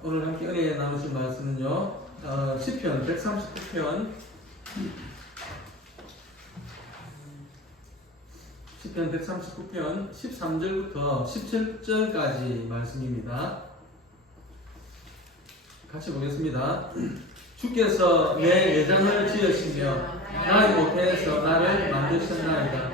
오늘 함께 은혜 나누실 말씀은요, 시편 139편, 시편 139편 13절부터 17절까지 말씀입니다. 같이 보겠습니다. 주께서 내 내장을 지으시며 나의 모태에서 나를 만드셨나이다.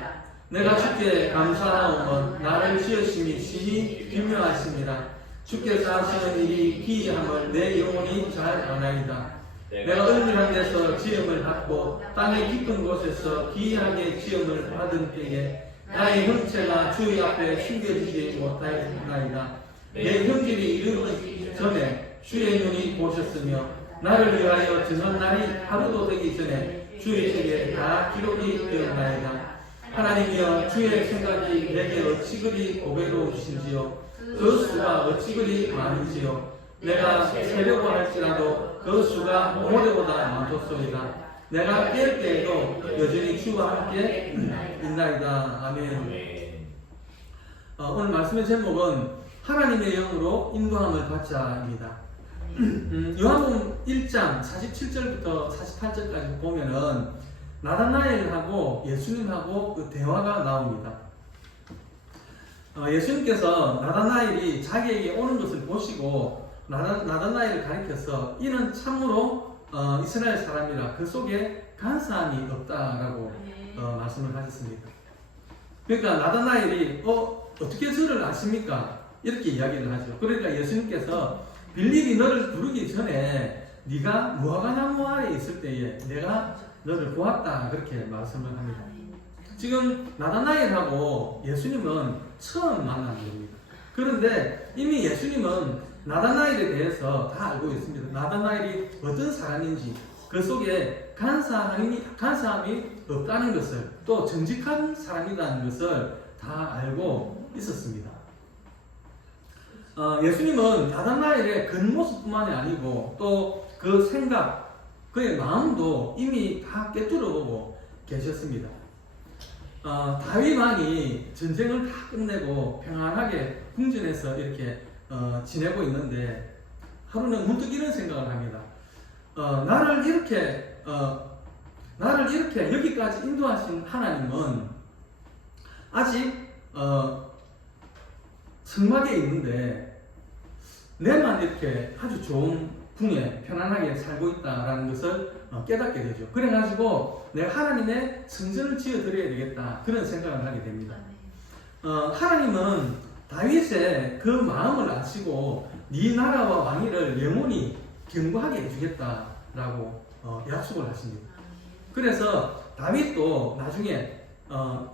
내가 주께 감사하오면 나를 지으심이 심히 기묘하십니다. 주께서 하시는 일이 기이함을 내 영혼이 잘 아나이다. 내가 은밀한 데서 지음을 받고 땅의 깊은 곳에서 기이하게 지음을 받은 때에 나의 형체가 주의 앞에 숨겨지지 못하였나이다. 내 형질이 이르기 전에 주의 눈이 보셨으며 나를 위하여 정한 날이 하루도 되기 전에 주의 책에 다 기록이 되었나이다. 하나님이여, 주의 생각이 내게 어찌 그리 고배로우신지요. 그 수가 어찌 그리 많은지요. 내가 세려고 할지라도 그 수가 모래보다 많도소이다. 내가 깰 때에도 여전히 주와 함께 있나이다. 아멘. 오늘 말씀의 제목은 하나님의 영으로 인도함을 받자입니다. 요한복음 1장 47절부터 48절까지 보면은 나다나엘하고 예수님하고 그 대화가 나옵니다. 예수님께서 나다나엘이 자기에게 오는 것을 보시고 나다나엘을 가리켜서 이는 참으로 이스라엘 사람이라 그 속에 간사함이 없다라고 말씀을 하셨습니다. 그러니까 나다나엘이 어떻게 저를 아십니까? 이렇게 이야기를 하죠. 그러니까 예수님께서 빌립이 너를 부르기 전에 네가 무화과나무 아래 있을 때에 내가 너를 보았다, 그렇게 말씀을 합니다. 지금 나다나엘하고 예수님은 처음 만나는 겁니다. 그런데 이미 예수님은 나다나엘에 대해서 다 알고 있습니다. 나다나엘이 어떤 사람인지, 그 속에 간사함이 없다는 것을, 또 정직한 사람이라는 것을 다 알고 있었습니다. 예수님은 나다나엘의 겉모습뿐만이 아니고 또 그 생각, 그의 마음도 이미 다 꿰뚫어보고 계셨습니다. 다윗 왕이 전쟁을 다 끝내고 평안하게 궁전에서 이렇게 지내고 있는데 하루는 문득 이런 생각을 합니다. 나를 이렇게 여기까지 인도하신 하나님은 아직 성막에 있는데 내만 이렇게 아주 좋은 궁에 편안하게 살고 있다라는 것을 깨닫게 되죠. 그래가지고 내가 하나님의 성전을 지어드려야 되겠다, 그런 생각을 하게 됩니다. 하나님은 다윗의 그 마음을 아시고 네 나라와 왕위를 영원히 견고하게 해주겠다라고 약속을 하십니다. 그래서 다윗도 나중에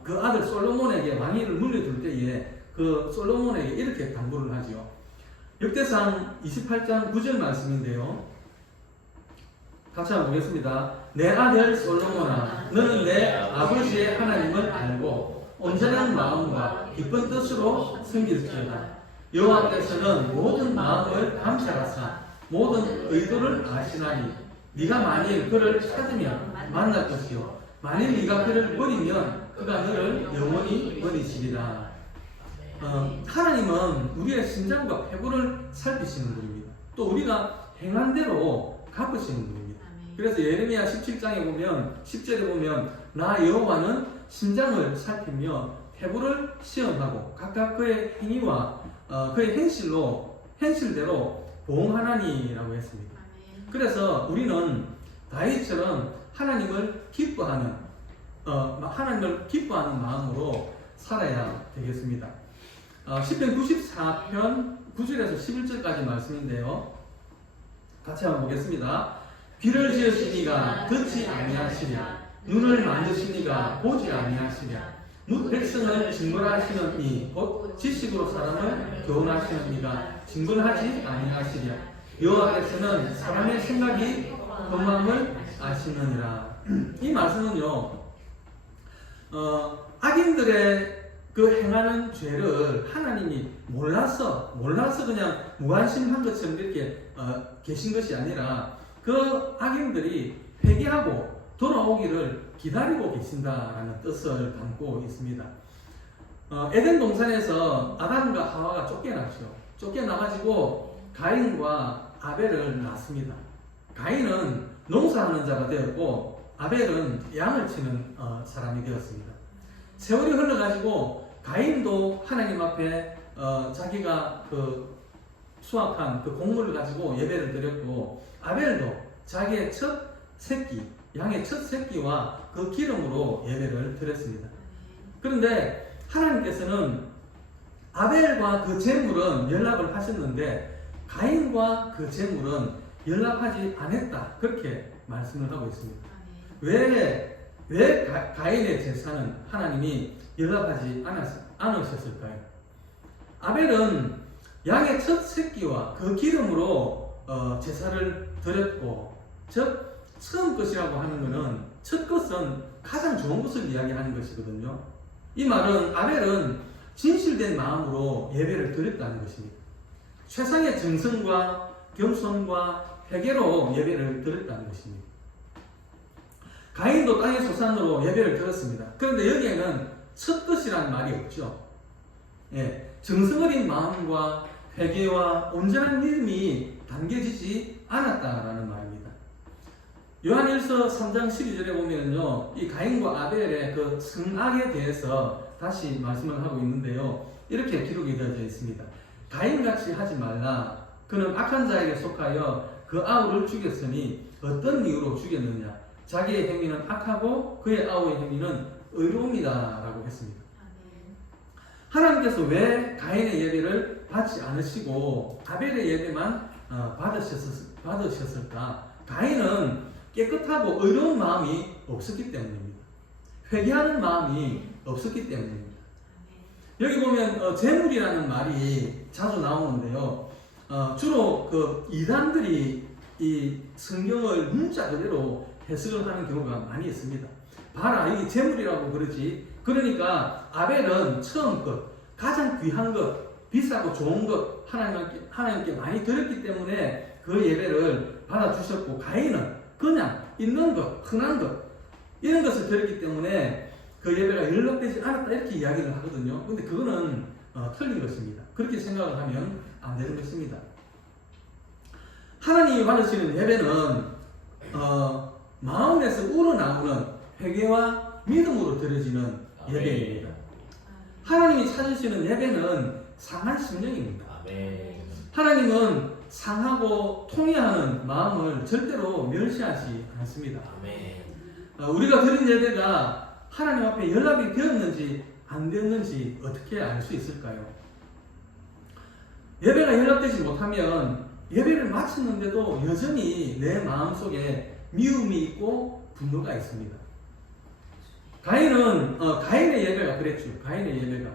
그 아들 솔로몬에게 왕위를 물려줄 때에 그 솔로몬에게 이렇게 당부를 하지요. 역대상 28장 9절 말씀인데요. 같이 한번 보겠습니다. 내 아들 솔로몬아, 너는 내 아버지의 하나님을 알고 온전한 마음과 기쁜 뜻으로 섬길지어다. 여호와께서는 모든 마음을 감찰하사 모든 의도를 아시나니 네가 만일 그를 찾으면 만날 것이요 만일 네가 그를 버리면 그가 너를 영원히 버리시리라. 하나님은 우리의 심장과 폐부를 살피시는 분입니다. 또 우리가 행한 대로 갚으시는 분입니다. 그래서 예레미야 17장에 보면 10절에 보면 나 여호와는 심장을 살피며 폐부를 시험하고 각각 그의 행위와 그의 행실대로 보응하나니라고 했습니다. 그래서 우리는 다윗처럼 하나님을 기뻐하는 마음으로 살아야 되겠습니다. 시편 94편 9절에서 11절까지 말씀인데요. 같이 한번 보겠습니다. 귀를 지으시니가 듣지 아니하시랴, 눈을 만드시니가 보지 아니하시랴, 뭇 백성을 징벌하시는 이 곧 지식으로 사람을 교훈하시는 이가 징벌하지 아니하시랴. 여호와께서는 사람의 생각이 험함을 아시느니라. 이 말씀은요, 악인들의 그 행하는 죄를 하나님이 몰라서 그냥 무관심한 것처럼 이렇게 계신 것이 아니라 그 악인들이 회개하고 돌아오기를 기다리고 계신다라는 뜻을 담고 있습니다. 에덴 동산에서 아담과 하와가 쫓겨났죠. 쫓겨나가지고 가인과 아벨을 낳습니다. 가인은 농사하는 자가 되었고 아벨은 양을 치는 사람이 되었습니다. 세월이 흘러가지고 가인도 하나님 앞에 자기가 그 수확한 그 곡물을 가지고 예배를 드렸고 아벨도 자기의 첫 새끼, 양의 첫 새끼와 그 기름으로 예배를 드렸습니다. 그런데 하나님께서는 아벨과 그 제물은 연락을 하셨는데 가인과 그 제물은 연락하지 않았다. 그렇게 말씀을 하고 있습니다. 왜 가인의 제사는 하나님이 연락하지 않으셨을까요? 아벨은 양의 첫 새끼와 그 기름으로 제사를 드렸고, 즉 처음 것이라고 하는 것은 첫 것은 가장 좋은 것을 이야기하는 것이거든요. 이 말은 아벨은 진실된 마음으로 예배를 드렸다는 것입니다. 최상의 정성과 겸손과 회개로 예배를 드렸다는 것입니다. 가인도 땅의 소산으로 예배를 드렸습니다. 그런데 여기에는 첫 것이라는 말이 없죠. 정성 어린 마음과 회개와 온전한 믿음이 담겨지지 않았다라는 말입니다. 요한일서 3장 12절에 보면요, 이 가인과 아벨의 그 성악에 대해서 다시 말씀을 하고 있는데요, 이렇게 기록이 되어져 있습니다. 가인같이 하지 말라. 그는 악한 자에게 속하여 그 아우를 죽였으니 어떤 이유로 죽였느냐? 자기의 행위는 악하고 그의 아우의 행위는 의로움이다 라고 했습니다. 하나님께서 왜 가인의 예배를 받지 않으시고 아벨의 예배만 받으셨을까? 가인은 깨끗하고 의로운 마음이 없었기 때문입니다. 회개하는 마음이 없었기 때문입니다. 여기 보면 제물이라는 말이 자주 나오는데요. 주로 그 이단들이 이 성경을 문자 그대로 해석을 하는 경우가 많이 있습니다. 봐라, 이게 제물이라고 그러지. 그러니까 아벨은 처음 것, 가장 귀한 것, 비싸고 좋은 것 하나님께 많이 드렸기 때문에 그 예배를 받아주셨고, 가인은 그냥 있는 것, 흔한 것, 이런 것을 드렸기 때문에 그 예배가 연락되지 않았다 이렇게 이야기를 하거든요. 근데 그거는 틀린 것입니다. 그렇게 생각을 하면 안 되는 것입니다. 하나님이 받으시는 예배는 마음에서 우러나오는 회개와 믿음으로 드려지는 예배입니다. 하나님이 찾으시는 예배는 상한 심령입니다. 하나님은 상하고 통회하는 마음을 절대로 멸시하지 않습니다. 우리가 드린 예배가 하나님 앞에 연락이 되었는지 안 되었는지 어떻게 알 수 있을까요? 예배가 연락되지 못하면 예배를 마쳤는데도 여전히 내 마음속에 미움이 있고 분노가 있습니다. 가인의 예배가 그랬죠. 가인의 예배가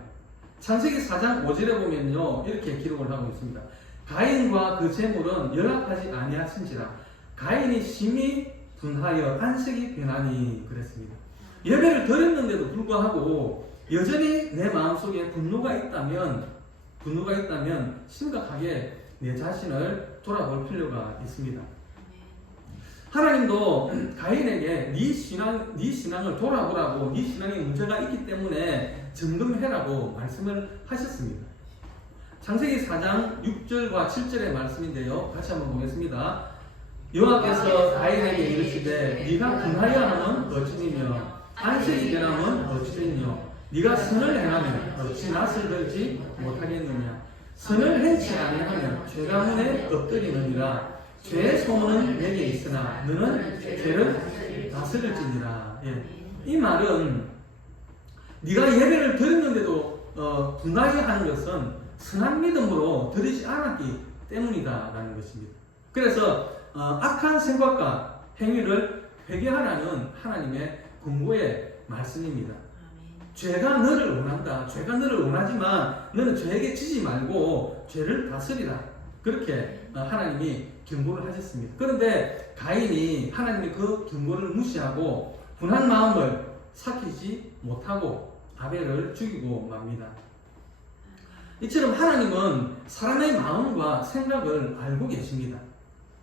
창세기 4장 5절에 보면요, 이렇게 기록을 하고 있습니다. 가인과 그 제물은 연락하지 아니하신지라 가인이 심히 분하여 안색이 변하니 그랬습니다. 예배를 드렸는데도 불구하고 여전히 내 마음속에 분노가 있다면 심각하게 내 자신을 돌아볼 필요가 있습니다. 하나님도 가인에게 네 신앙을 돌아보라고, 네 신앙에 문제가 있기 때문에 점검해라고 말씀을 하셨습니다. 창세기 4장 6절과 7절의 말씀인데요, 같이 한번 보겠습니다. 여호와께서 가인에게 이르시되 네가 분하여 하면 어찌니며 안색이 변하면 어찌되뇨? 네가 선을 행하면 어찌 낯을 들지 못하겠느냐? 선을 행치 아니하면 죄가 문에 엎드리느니라. 죄의 소문은 내게 있으나 너는 죄를 다스릴지니라. 이 말은 네가 예배를 드렸는데도 분하게 하는 것은 선한 믿음으로 드리지 않았기 때문이다라는 것입니다. 그래서 악한 생각과 행위를 회개하라는 하나님의 권고의 말씀입니다. 죄가 너를 원한다. 죄가 너를 원하지만 너는 죄에게 지지 말고 죄를 다스리라. 그렇게 하나님이 경고를 하셨습니다. 그런데 가인이 하나님의 그 경고를 무시하고 분한 마음을 삭히지 못하고 아벨을 죽이고 맙니다. 이처럼 하나님은 사람의 마음과 생각을 알고 계십니다.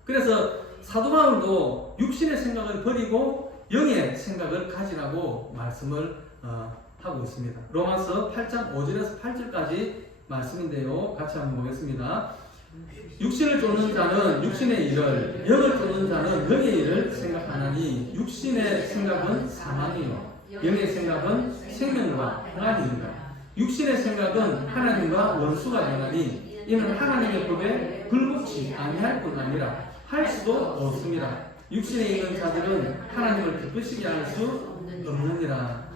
그래서 사도 바울도 육신의 생각을 버리고 영의 생각을 가지라고 말씀을 하고 있습니다. 로마서 8장 5절에서 8절까지 말씀인데요. 같이 한번 보겠습니다. 육신을 쫓는 자는 육신의 일을, 영을 쫓는 자는 영의 일을 생각하나니 육신의 생각은 사망이요 영의 생각은 생명과 평안이니라. 육신의 생각은 하나님과 원수가 되나니 이는 하나님의 법에 불붙지 아니할 뿐 아니라 할 수도 없습니다. 육신에 있는 자들은 하나님을 기쁘시게 할 수 없느니라.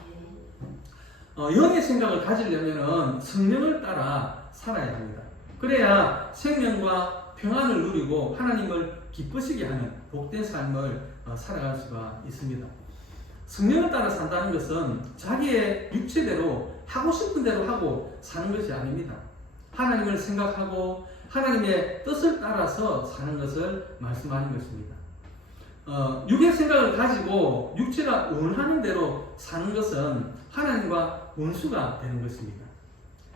영의 생각을 가지려면 성령을 따라 살아야 합니다. 그래야 생명과 평안을 누리고 하나님을 기쁘시게 하는 복된 삶을 살아갈 수가 있습니다. 성령을 따라 산다는 것은 자기의 육체대로 하고 싶은 대로 하고 사는 것이 아닙니다. 하나님을 생각하고 하나님의 뜻을 따라서 사는 것을 말씀하는 것입니다. 육의 생각을 가지고 육체가 원하는 대로 사는 것은 하나님과 원수가 되는 것입니다.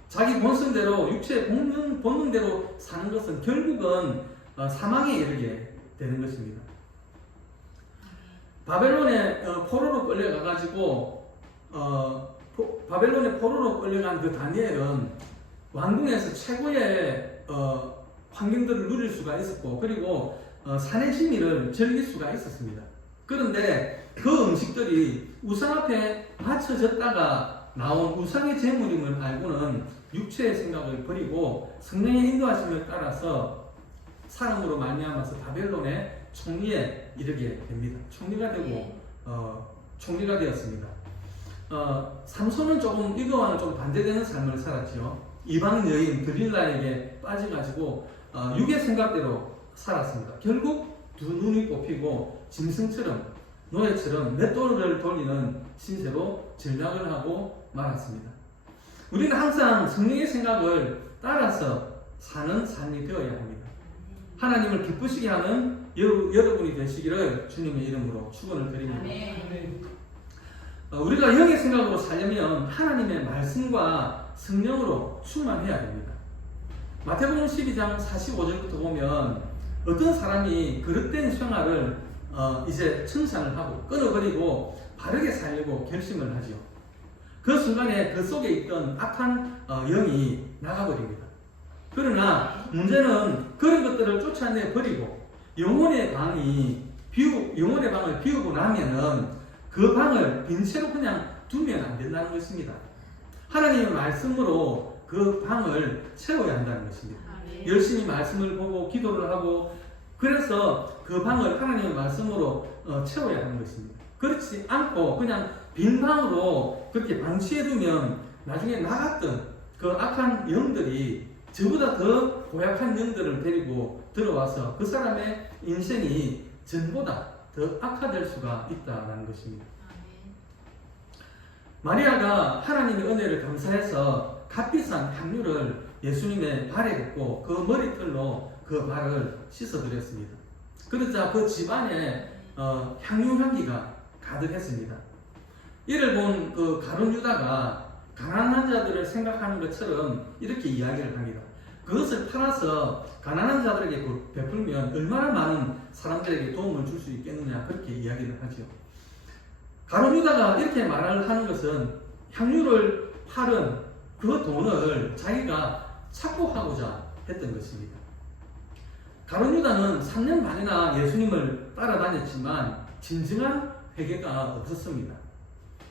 자기 본성대로 육체의 본능대로 사는 것은 결국은 사망에 이르게 되는 것입니다. 바벨론의 포로로 끌려가가지고 바벨론의 포로로 끌려간 그 다니엘은 왕궁에서 최고의 환경들을 누릴 수가 있었고 그리고 산의 진미를 즐길 수가 있었습니다. 그런데 그 음식들이 우상 앞에 바쳐졌다가 나온 우상의 제물임을 알고는 육체의 생각을 버리고 성령의 인도하심을 따라서 사람으로 말미암아서 바벨론의 총리에 이르게 됩니다. 총리가 되고 총리가 되었습니다. 삼손은 조금 이거와는 좀 반대되는 삶을 살았죠. 이방 여인 드릴라에게 빠져가지고 육의 생각대로 살았습니다. 결국 두 눈이 뽑히고 짐승처럼 노예처럼 맷돌을 돌리는 신세로 전락을 하고 말았습니다. 우리는 항상 성령의 생각을 따라서 사는 삶이 되어야 합니다. 하나님을 기쁘시게 하는 여러분이 되시기를 주님의 이름으로 축원을 드립니다. 우리가 영의 생각으로 살려면 하나님의 말씀과 성령으로 충만해야 됩니다. 마태복음 12장 45절부터 보면 어떤 사람이 그릇된 생활을 이제 청산을 하고 끊어버리고 바르게 살려고 결심을 하죠. 그 순간에 그 속에 있던 악한 영이 나가버립니다. 그러나 문제는 그런 것들을 쫓아내버리고 영혼의 방을 비우고 나면은 그 방을 빈 채로 그냥 두면 안 된다는 것입니다. 하나님의 말씀으로 그 방을 채워야 한다는 것입니다. 열심히 말씀을 보고 기도를 하고 그래서 그 방을 하나님의 말씀으로 채워야 하는 것입니다. 그렇지 않고 그냥 빈 방으로 그렇게 방치해두면 나중에 나갔던 그 악한 영들이 저보다 더 고약한 영들을 데리고 들어와서 그 사람의 인생이 전보다 더 악화될 수가 있다는 것입니다. 마리아가 하나님의 은혜를 감사해서 값비싼 향유를 예수님의 발에 붓고 그 머리털로 그 발을 씻어드렸습니다. 그러자 그 집안에 향유 향기가 가득했습니다. 이를 본 그 가룟 유다가 가난한 자들을 생각하는 것처럼 이렇게 이야기를 합니다. 그것을 팔아서 가난한 자들에게 베풀면 얼마나 많은 사람들에게 도움을 줄 수 있겠느냐 그렇게 이야기를 하죠. 가룟 유다가 이렇게 말을 하는 것은 향유를 팔은 그 돈을 자기가 착복하고자 했던 것입니다. 가룟 유다는 3년 반이나 예수님을 따라다녔지만 진정한 회개가 없었습니다.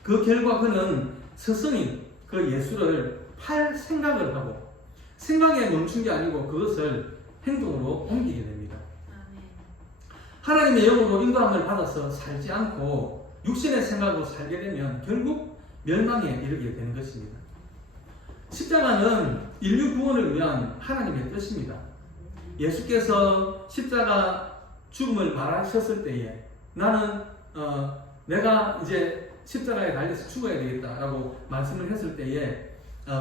그 결과 그는 스승인 그 예수를 팔 생각을 하고 생각에 멈춘 게 아니고 그것을 행동으로 옮기게 됩니다. 하나님의 영으로 인도함을 받아서 살지 않고 육신의 생각으로 살게 되면 결국 멸망에 이르게 되는 것입니다. 십자가는 인류 구원을 위한 하나님의 뜻입니다. 예수께서 십자가 죽음을 말하셨을 때에 나는 내가 이제 십자가에 달려서 죽어야 되겠다라고 말씀을 했을 때에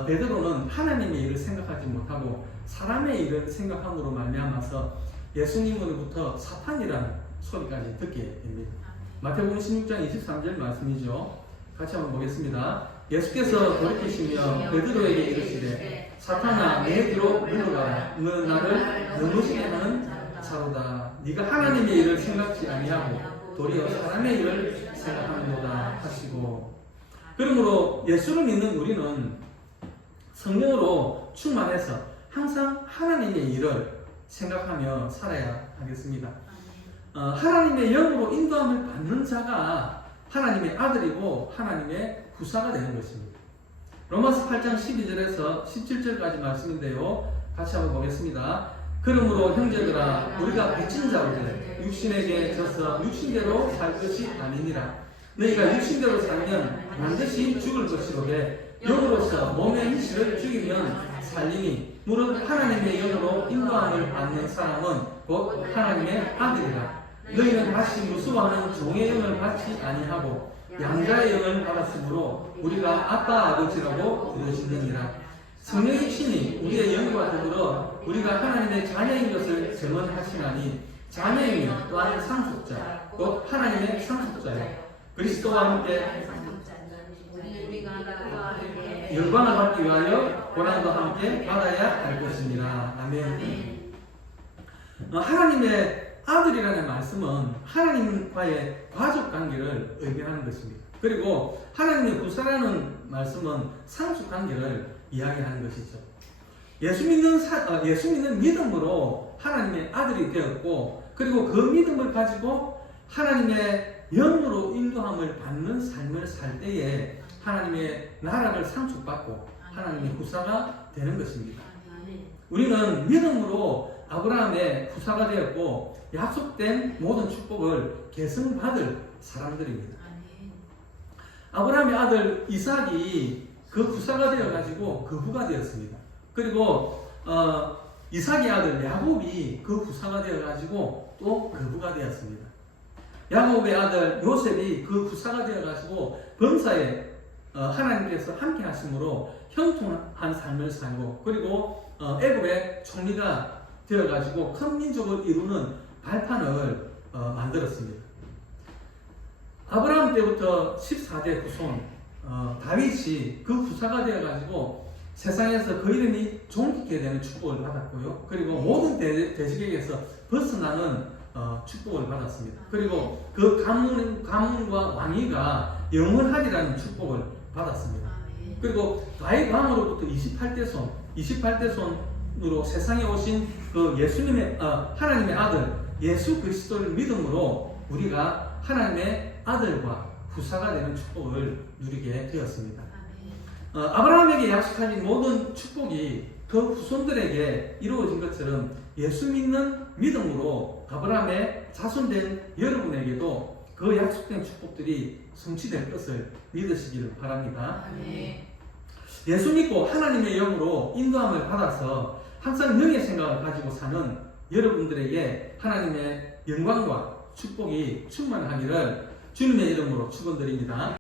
베드로는 하나님의 일을 생각하지 못하고 사람의 일을 생각함으로 말미암아서 예수님으로부터 사탄이라는 소리까지 듣게 됩니다. 마태복음 16장 23절 말씀이죠. 같이 한번 보겠습니다. 예수께서 돌이키시며 베드로에게 이르시되 사탄아 내 뒤로 물러가라. 너는 나를 넘으시게 하는 자로다. 네가 하나님의 일을 생각지 아니하고 도리어 사람의 일을 생각하는도다 하시고 그러므로 예수를 믿는 우리는 성령으로 충만해서 항상 하나님의 일을 생각하며 살아야 하겠습니다. 하나님의 영으로 인도함을 받는 자가 하나님의 아들이고 하나님의 후사가 되는 것입니다. 로마서 8장 12절에서 17절까지 말씀인데요. 같이 한번 보겠습니다. 그러므로 형제들아 우리가 빚진 자로되 육신에게 져서 육신대로 살 것이 아니니라. 너희가 육신대로 살면 반드시 죽을 것이로되 영으로서 몸의 행실을 죽이면 살리니 무릇 하나님의 영으로 인도함을 받는 사람은 곧 하나님의 아들이라. 너희는 다시 무수하는 종의 영을 받지 아니하고 양자의 영을 받았으므로 우리가 아빠 아버지라고 부르시느니라. 성령의 신이 우리의 영과 더불어 우리가 하나님의 자녀인 것을 증언하시나니 자녀이면 또한 상속자 곧 하나님의 상속자요 그리스도와 함께 영광을 받기 위하여 고난도 함께 받아야 할 것입니다. 아멘. 하나님의 아들이라는 말씀은 하나님과의 가족 관계를 의미하는 것입니다. 그리고 하나님의 후사라는 말씀은 상속 관계를 이야기하는 것이죠. 예수 믿는 믿음으로 하나님의 아들이 되었고, 그리고 그 믿음을 가지고 하나님의 영으로 인도함을 받는 삶을 살 때에 하나님의 나라를 상속받고 하나님의 후사가 되는 것입니다. 우리는 믿음으로 아브라함의 후사가 되었고 약속된 모든 축복을 계승받을 사람들입니다. 아브라함의 아들 이삭이 그 후사가 되어가지고 그 후가 되었습니다. 그리고 이삭의 아들 야곱이 그 후사가 되어가지고 또 그 후가 되었습니다. 야곱의 아들 요셉이 그 후사가 되어가지고 범사에 하나님께서 함께 하심으로 형통한 삶을 살고, 그리고 애굽의 총리가 되어가지고 큰 민족을 이루는 발판을 만들었습니다. 아브라함 때부터 14대 후손 다윗이 그 후사가 되어가지고 세상에서 그 이름이 존귀케 되는 축복을 받았고요. 그리고 모든 대적에게서 벗어나는 축복을 받았습니다. 그리고 그 가문과 왕위가 영원하리라는 축복을 받았습니다. 그리고 다윗 왕으로부터 28대 손으로 세상에 오신 그 예수님의 하나님의 아들 예수 그리스도를 믿음으로 우리가 하나님의 아들과 후사가 되는 축복을 누리게 되었습니다. 아브라함에게 약속하신 모든 축복이 그 후손들에게 이루어진 것처럼 예수 믿는 믿음으로 아브라함의 자손된 여러분에게도 그 약속된 축복들이 성취될 것을 믿으시기를 바랍니다. 예수 믿고 하나님의 영으로 인도함을 받아서 항상 영의 생각을 가지고 사는 여러분들에게 하나님의 영광과 축복이 충만하기를 주님의 이름으로 축원드립니다.